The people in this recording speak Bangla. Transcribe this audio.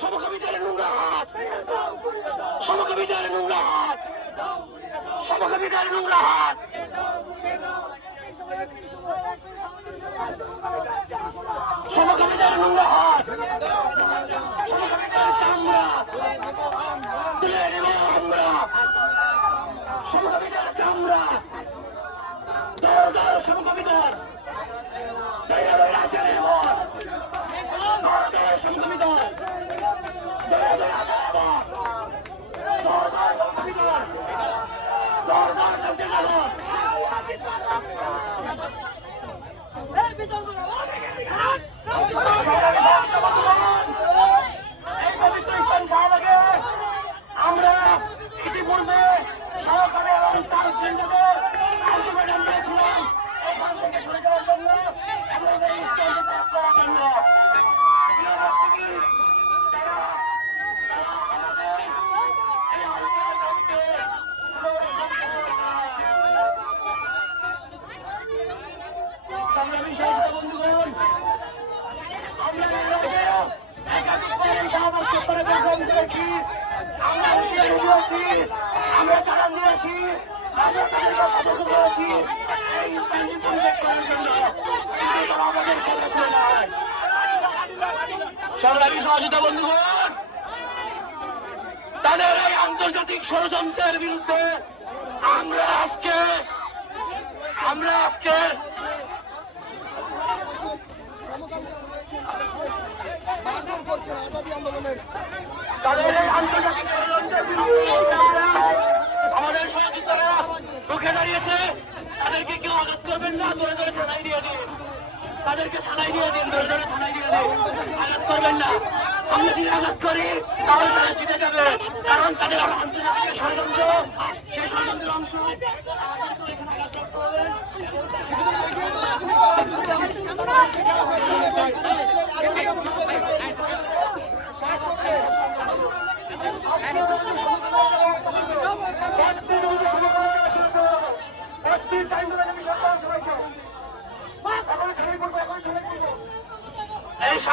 সমকামীদের নোংরা হাত, সমকামীদের নোংরা হাত, সমকামীদের নোংরা হাত। সমকামীদের নোংরা হাত, সমকামীদের চামড়া তুলে নেব আমরা, সমকামীদের চামড়া। দর দর সমকামীদের সমকামীদের আমরা ইতিপূর্বে সহকারে এবং তার কেন্দ্রদের আলটিমেটাম দিয়েছিলাম এখান থেকে সরে যাওয়ার জন্য, আমাদের করার জন্য। বন্ধুগণ, আমরা আমরা চালান দিয়েছি, আমরা তাদেরকে সতর্ক করেছি এই আমাদের সংগ্রামী সহযোগিতা। বন্ধুগণ, তাদের এই আন্তর্জাতিক ষড়যন্ত্রের বিরুদ্ধে আমরা আজকে তাদের এই আন্তর্জাতিক ষড়যন্ত্রের বিরুদ্ধে আমাদের সহযোগিতারা রুখে দাঁড়িয়েছে। তাদেরকে কেউ আঘাত করবেন না, ধরে ধরে থানায় দিয়ে দিন, তাদেরকে থানায় দিয়ে দিন, ধরে ধরে থানায় দিয়ে দিন, আঘাত করবেন না। আমরা যদি আঘাত করি তাহলে তারা জিতে যাবে, কারণ তাদের আন্তর্জাতিক ষড়যন্ত্র, সেই ষড়যন্ত্রের অংশ।